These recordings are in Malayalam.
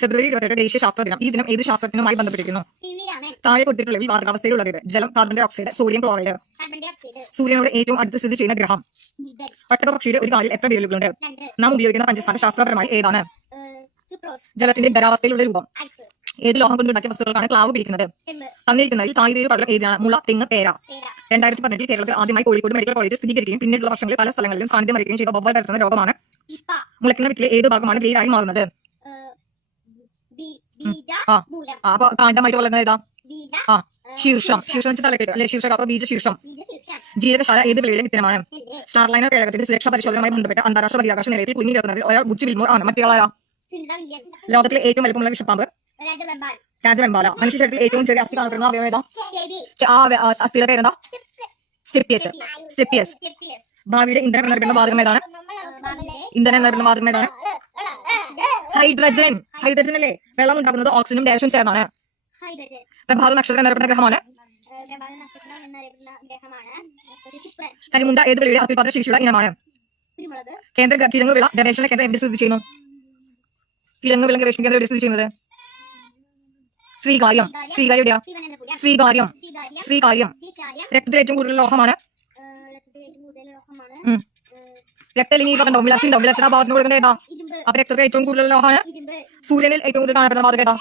ഫെബ്രുവരി 28 ദേശീയ ശാസ്ത്ര ദിനം. ഈ ദിനം ഏത് ശാസ്ത്രത്തിനുമായി ബന്ധപ്പെട്ടിരിക്കുന്നു? താഴെ കൊടുത്തിട്ടുള്ളതിൽ വാതകാവസ്ഥയിലുള്ളത് ജലം, carbon dioxide, sodium chloride. സൂര്യനോട് ഏറ്റവും അടുത്ത് സ്ഥിതി ചെയ്യുന്ന ഗ്രഹം? ഒട്ടകപക്ഷിയുടെ ഒരു കാലിൽ എത്ര വിരലുകളുണ്ട്? നാം ഉപയോഗിക്കുന്ന പഞ്ചസാര ശാസ്ത്രപരമായി ഏതാണ്? ജലത്തിന്റെ ഖരാവസ്ഥയിലുള്ള രൂപം? ഏത് ലോഹം കൊണ്ടുണ്ടാക്കിയ വസ്തുക്കൾക്കാണ് ക്ലാവ് പിടിക്കുന്നത്? തന്നിരിക്കുന്നതിൽ തായ്വേര് പടലം ഏതാണ്? മുള, തെങ്ങ്, പേര. 2018 കേരളത്തിൽ ആദ്യമായി കോഴിക്കോട് മെഡിക്കൽ കോളേജ് സ്ഥിരീകരിക്കുകയും പിന്നീടുള്ള വർഷങ്ങളിൽ പല സ്ഥലങ്ങളിലും സാന്നിധ്യം വരികയും ചെയ്ത വവ്വാൽ പരത്തുന്ന രോഗമാണ്. മുളയ്ക്കുന്ന വിത്തിലെ ഏത് ഭാഗമാണ് വേരായി മാറുന്നത്? അപ്പൊ കാണ്ഡമായിട്ട് വളരുന്നത് ഏതാ? ശീർഷം. ശീർഷം വെച്ച് തലക്കെട്ട് അല്ലെ? ശീർഷം. അപ്പൊ ബീജശീർഷം. ജീരകശാല ഏത് വിളയുടെ വിത്തനമാണ്? സ്റ്റാർലൈനർ പേടകത്തിന്റെ സുരക്ഷാ പരിശോധനയുമായി ബന്ധപ്പെട്ട് അന്താരാഷ്ട്ര ബഹിരാകാശ നിലയത്തിൽ കുഞ്ഞിരുന്നവരിൽ ഒരാൾ ബുച്ച് വിൽമോർ ആണ്. മറ്റേയാളാ? ലോകത്തിലെ ഏറ്റവും വലുപ്പമുള്ള വിഷപ്പാമ്പ്? രാജവെമ്പാല. മനുഷ്യ ശരീരത്തിൽ ഏറ്റവും ചെറിയ അസ്ഥി കാണപ്പെടുന്ന അവയവം ഏതാ? ആ അസ്ഥിയുടെ പേരെന്താ? സ്റ്റെപ്പിയസ്. ഭാവിയുടെ ഇന്ധനം എന്നറിയപ്പെടുന്ന വാതകം ഏതാണ്? ഹൈഡ്രജൻ. ഹൈഡ്രജൻ അല്ലേ? വെള്ളം ഉണ്ടാക്കുന്നത് ഓക്സിജനും ഡയറക്ഷനും ചേർന്നാണ്. പ്രഭാത നക്ഷത്രം എന്നറിയപ്പെടുന്ന ഗ്രഹമാണ്? കരിമുണ്ട ഏത് വിളയുടെ അത്യുൽപാദന ശേഷിയുള്ള ഇനമാണ്? കേന്ദ്ര കിഴങ്ങ് വിള ഗവേഷണ കേന്ദ്രം എവിടെ സ്ഥിതി ചെയ്യുന്നു? കിഴങ്ങ് വിള ഗവേഷണ കേന്ദ്രം എവിടെ സ്ഥിതി ചെയ്യുന്നത്? ശ്രീകാര്യം. രക്തത്തിൽ ഏറ്റവും കൂടുതൽ ലോഹമാണ്? രക്തലിംഗീകരണം വിളച്ചിന്റെ ഭാഗത്തിന് കൊടുക്കുന്നത് ഏതാ? അപ്പൊ രക്തത്തിൽ ഏറ്റവും കൂടുതൽ ലോഹമാണ്. സൂര്യനിൽ ഏറ്റവും കൂടുതൽ കാണപ്പെടുന്ന വാതകം ഏതാ?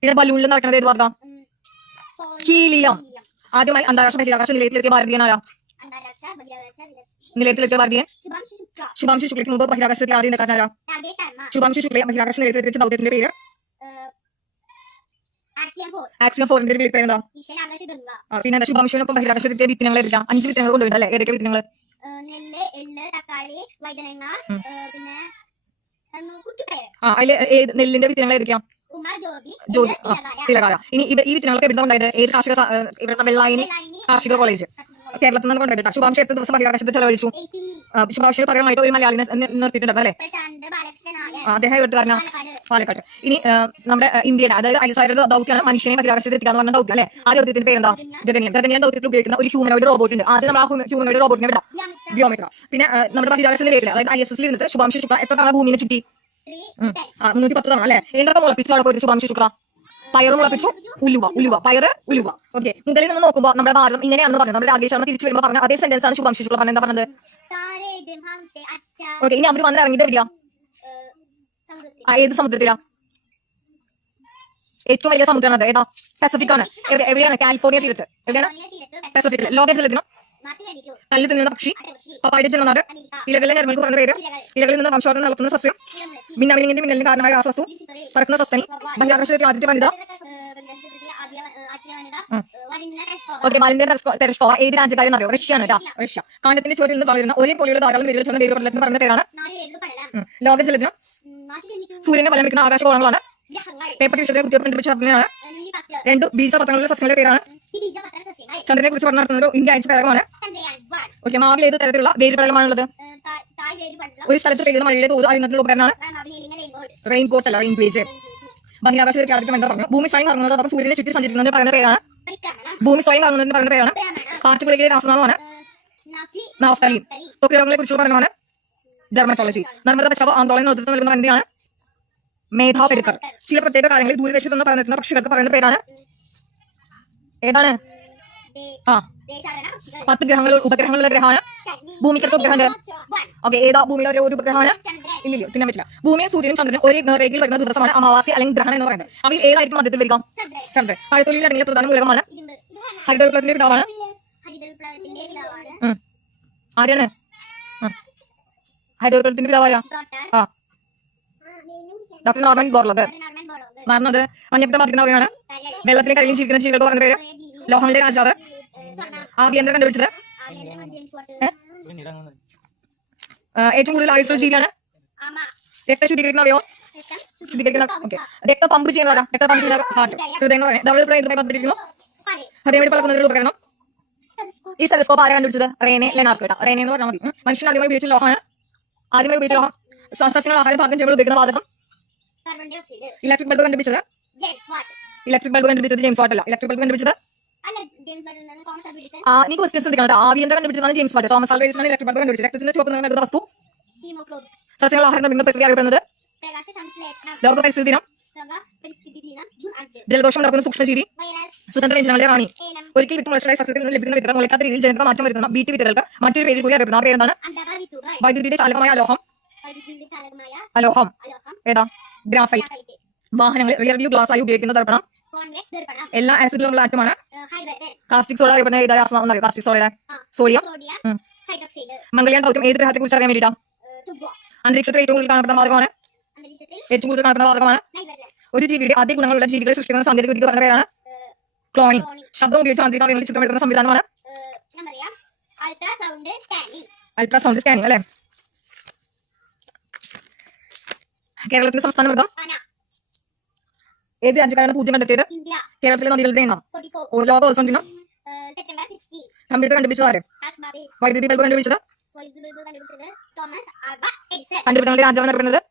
പിന്നെ ബലൂണിൽ നടക്കുന്നത് ഏത് വാതകം? ഹീലിയം. ആദ്യമായി അന്താരാഷ്ട്ര ബഹിരാകാശ നിലയത്തിലെത്തിയ ഭാരതീയനായ? ശുഭാംശു ശുക്ലയ്ക്ക് മുമ്പ് ബഹിരാകാശത്തിൽ ആദ്യം എത്താനാരാ? ശുഭാംശു ശുക്ലയെ ബഹിരാകാശ നിലയത്തിലെത്തിച്ച ദൗത്യത്തിന്റെ പേര്? ആക്സിയം 4 വിളിപ്പേരെന്താ? പിന്നെ ശുഭാംശുവിനൊപ്പം ബഹിരാകാശത്തെ വിത്തിനങ്ങൾ എടുക്കാം. 5 വിത്തിനങ്ങൾ കൊണ്ടുപോയിട്ടുണ്ട് അല്ലെ? ഏതൊക്കെ വിത്തിനങ്ങൾ? അതില് നെല്ലിന്റെ വിത്തിനങ്ങൾ ഏതൊക്കെയാ? ജ്യോതി, തിലകാര. ഇനി ഈ വിത്തിനങ്ങളൊക്കെ എവിടെ ഉണ്ടായത്? ഏത് കാർഷിക ഇവിടുത്തെ വെള്ളായണി കാർഷിക കോളേജ് കേരളത്തിൽ നിന്ന് കൊണ്ടുപോയിട്ട്. ശുഭാംശു എത്ര ദിവസം ബഹിരാകാശത്ത് ചെലവഴിച്ചു? ശുഭാംശിന് പകരമായിട്ട് ഒരു മലയാളിനെ നിർത്തിയിട്ടുണ്ടോ അല്ലെ? അദ്ദേഹം എഴുത്തുകാരനാ? പാലക്കാട്. ഇനി നമ്മുടെ ഇന്ത്യയുടെ അതായത് ഐഎസ്ആർഒയുടെ ദൗത്യമാണ് മനുഷ്യനെ ബഹിരാകാശത്ത് എത്തിക്കാന്ന് പറഞ്ഞ ദൗത്യം അല്ലെ? ആ ദൗത്യത്തിന്റെ പേരെന്താ? ഗഗൻയാൻ ദൗത്യത്തിൽ ഉപയോഗിക്കുന്ന ഒരു ഹ്യൂമനോയിഡ് റോബോട്ട് ഉണ്ട്. ആദ്യം നമ്മൾ ആ ഹ്യൂമനോയിഡ് റോബോട്ടിനെ വിടാം, വ്യോമിത്ര. പിന്നെ നമ്മുടെ ബഹിരാകാശ നിലയത്തിൽ അതായത് ISS ഇരുന്നിട്ട് ശുഭാംശു ശുക്ല എത്ര തവണ ഭൂമിനെ ചുറ്റി? 310 തവണ അല്ലെ? എന്തൊക്കെ മുളപ്പിച്ചു അവിടെ പോയിട്ട് ശുഭാംശു ശുക്ല? പയറ് മുളപ്പിച്ചു. ഉലുവ. പയറ്, ഉലുവ. ഓക്കെ. മുകളിൽ നിന്ന് നോക്കുമ്പോൾ നമ്മുടെ ഭാരതം ഇങ്ങനെയാണെന്ന് പറഞ്ഞു. നമ്മുടെ രാകേഷ് ശർമ്മ തിരിച്ചു വരുമ്പോൾ പറഞ്ഞ അതേ സെന്റൻസ് ആണ് ശുഭാംശു ശുക്ല പറഞ്ഞത്. എന്താ പറഞ്ഞത്? ഓക്കെ. ഇനി അവർ വന്ന് ഇറങ്ങിയത് എവിടെയാ? ഏത് സമുദ്രത്തിലാ? ഏറ്റവും വലിയ സമുദ്രമാണ് ഏതാ? പസഫിക് ആണ്. എവിടെയാണ്? കാലിഫോർണിയ തീരത്ത്. എവിടെയാണ്? പസഫിക്കിൽ. ലോക ജലദിനം? കല്ല് തിന്നുന്ന പക്ഷി? പപ്പായുടെ ജലനാട്? ഇലകളിലെ ഞരമ്പുകൾക്ക് പറഞ്ഞ പേര്? ഇലകളിൽ നിന്ന് വംശോധന നടത്തുന്ന സസ്യം? മിന്നാമിനിങ്ങിന്റെ മിന്നലിന് കാരണമായ രാസവസ്തു? പറക്കുന്ന സസ്തനി? ബഹിരാകാശത്തിലെ ആദ്യത്തെ വനിത? ഓക്കെ. മാലിന്യ ടെറസ്കോവ ഏത് രാജ്യക്കാരെന്ന് അറിയോ? റഷ്യ ആണ്. റഷ്യ. കാണ്ഡത്തിന്റെ ചുവരിൽ നിന്ന് വളരുന്ന ഒരേ പോലെയുള്ള ധാരാളം വേരുകൾ ചേർന്ന വേരുപടലത്തിന് പറഞ്ഞ പേരാണ്? ലോക ജലദിനം? സൂര്യനെ ഫലം വെക്കുന്ന ആകാശഗോളങ്ങളാണ്. പേപ്പർ ടിഷ്യത്തിനെ കുറിച്ച് കണ്ടുപിടിച്ച ശാസ്ത്രജ്ഞനാണ്? 2 ബീജപത്രങ്ങളുടെ സസ്യങ്ങളുടെ പേരാണ്? ചന്ദ്രനെ കുറിച്ച് പഠനം നടത്തുന്നത് ഇന്ത്യ അയച്ച പേടകമാണ്. ഓക്കെ. മാവിൽ ഏത് തരത്തിലുള്ള വേരുപടലമാണുള്ളത്? ഒരു സ്ഥലത്ത് പെയ്യുന്ന മഴയുടെ തോത് അറിയുന്നതിനുള്ള ഉപകരണമാണ്? റെയിൻകോട്ട് അല്ല, റെയിൻഗേജ്. ബഹിരാകാശത്തിലേക്ക് ആദ്യം എന്താ പറഞ്ഞു? ഭൂമി സ്വയം കറങ്ങുന്നത് അഥവാ സൂര്യനെ ചുറ്റി സഞ്ചരിക്കുന്നതിന് പറയുന്ന പേരാണ്? കാറ്റുകുളിയിലെ രാസനാമമാണ്? നാഫ്തലീൻ. ത്വക്ക് രോഗങ്ങളെ കുറിച്ചുള്ള പഠനമാണ്? ഡെർമറ്റോളജി. നർമ്മദ ബച്ചാവോ ആന്തോളന് നേതൃത്വം നൽകുന്ന വനിതയാണ്? മേധാ പെരിക്കർ. ചില പ്രത്യേക കാര്യങ്ങളിൽ ദൂരദേശത്ത് നിന്ന് പറഞ്ഞെത്തുന്ന പക്ഷികൾക്ക് പറയുന്ന പേരാണ്? ഏതാണ്? 10 ഉപഗ്രഹങ്ങളുള്ള ഗ്രഹമാണ്? ഭൂമിക്ക് എത്ര ഉപഗ്രഹമുണ്ട്? ഓക്കെ. ഏതാ ഭൂമിയിലെ ഒരു ഉപഗ്രഹമാണ്? ഇല്ലല്ലോ, തിന്നാൻ പറ്റില്ല. ഭൂമിയും സൂര്യനും ചന്ദ്രനും ഒരേ രേഖയിൽ വരുന്ന ദിവസമാണ് അമാവാസി അല്ലെങ്കിൽ ഗ്രഹണം എന്ന് പറയുന്നത്. അവയിൽ ഏതായിരിക്കും മധ്യത്തിൽ വരിക? ചന്ദ്രൻ. പഴത്തൊലിയിൽ അടങ്ങിയ പ്രധാന മൂലകമാണ്? ഹരിതവിപ്ലവത്തിന്റെ പിതാവാണ്? ആരാണ് ഹരിതവിപ്ലവത്തിന്റെ പിതാവായ? Doctor Norman Borlaug. മറന്നത് മഞ്ഞപ്പിത്തം ബാധിക്കുന്നവയാണ്? വെള്ളത്തിലെ കഴിയും ജീവിക്കുന്ന ജീവികൾക്ക് പറഞ്ഞ പേര്? ലോഹങ്ങളുടെ രാജാവ്. ആഭ്യന്തരം കണ്ടുപിടിച്ചത്? ഏറ്റവും കൂടുതൽ ആയുസ്സുള്ള ജീവിയാണ്? രക്തം ശുദ്ധീകരിക്കുന്ന അവയോ? ഓക്കെ. രക്തം പമ്പ് ചെയ്യുന്നവരാ? ഹാർട്ട്, ഹൃദയം എന്ന് പറയുന്നത്. ഹൃദയം വേണ്ടി പളക്കുന്നതിനുള്ള ഉപകരണം? ഈ സ്റ്റെതസ്കോപ്പ് ആരാ കണ്ടുപിടിച്ചത്? റേനെ ലെനാർക്ക്. റേനെ എന്ന് പറഞ്ഞാൽ മതി. മനുഷ്യൻ ആദ്യമായി ഉപയോഗിച്ച ലോഹമാണ്? സസ്യങ്ങൾ ആഹാരം പാകം ചെയ്യുമ്പോൾ ഉപയോഗിക്കുന്ന വാതകം? ഇലക്ട്രിക് ബൾബ് കണ്ടുപിടിച്ചത്? ജെയിംസ് വാട്ട് അല്ല. ഇലക്ട്രിക് ബൾബ് കണ്ടുപിടിച്ചത്? നീ ക്വസ്റ്റ്യൻ ശ്രദ്ധിക്കണം. ആഭ്യന്തരം കണ്ടുപിടിച്ചതാണ് James Watt. Thomas Alva Edison electric bulb കണ്ടുപിടിച്ചത്. രക്തത്തിന്റെ ചുവപ്പ് നിറം വരുന്ന വസ്തു? സസ്യങ്ങൾ ആഹാരം നിർമ്മിക്കുന്ന പ്രക്രിയ അറിയപ്പെടുന്നത്? ലോക പരിസ്ഥിതി ദിനം. ജലദോഷം ഉണ്ടാക്കുന്ന സൂക്ഷ്മജീവി. സുഗന്ധ വ്യഞ്ജനങ്ങളുടെ റാണി. ഒരിക്കൽ വിത്ത് മുളച്ചതായ സസ്യത്തിൽ നിന്ന് ലഭിക്കുന്ന വിത്തുകൾ മുളയ്ക്കാത്ത രീതിയിൽ ജനിതക മാറ്റം വരുത്തുന്ന ബീറ്റ് വിത്തുകൾക്ക് മറ്റൊരു പേരിൽ കൂടി അറിയപ്പെടുന്ന പേരെന്താണ്? വൈദ്യുതിയുടെ ചാലകമായ അലോഹം. അലോഹം ഏതാ? ഗ്രാഫൈറ്റ്. വാഹനങ്ങൾ റിയർ വ്യൂ ഗ്ലാസ് ആയി ഉപയോഗിക്കുന്ന ദർപ്പണം. എല്ലാ ആസിഡിലുള്ള ആറ്റമാണ്. കാസ്റ്റിക് സോഡ അറിയപ്പെടുന്ന ഏതാ രാസനാമം? കാസ്റ്റിക് സോഡയുടെ സോഡിയം. മംഗൾയാൻ ദൗത്യം ഏത് ഗ്രഹത്തെ കുറിച്ച് അറിയാൻ വേണ്ടിയിട്ടാണ്? അന്തരീക്ഷത്തിൽ ഏറ്റവും കൂടുതൽ കാണപ്പെടുന്ന വാതകമാണ്. ഒരു ജീവിയുടെ ആദ്യ ഗുണങ്ങളുള്ള ജീവികളെ സൃഷ്ടിക്കുന്ന സാങ്കേതിക വിദ്യ പറഞ്ഞ പേരാണ് ക്ലോണിംഗ്. ശബ്ദം ഉപയോഗിച്ച് ആന്തരിക അവയവങ്ങളിൽ ചിത്രമെടുക്കുന്ന സംവിധാനമാണ് അൾട്രാസൗണ്ട് സ്കാനിംഗ് അല്ലെ? കേരളത്തിന്റെ സംസ്ഥാന മൃഗം. ഏത് രാജ്യക്കാരാണ് പൂജ്യം കണ്ടെത്തിയത്? കേരളത്തിലെ നദികളുടെ എണ്ണം. ലോക ഓസോൺ ദിനം. കമ്പ്യൂട്ടർ കണ്ടുപിടിച്ചത് ആര്? വൈദ്യുതി ബൾബ് കണ്ടുപിടിച്ചത്? കണ്ടുപിടുത്തങ്ങളുടെ രാജാവാണ് അറിയപ്പെടുന്നത്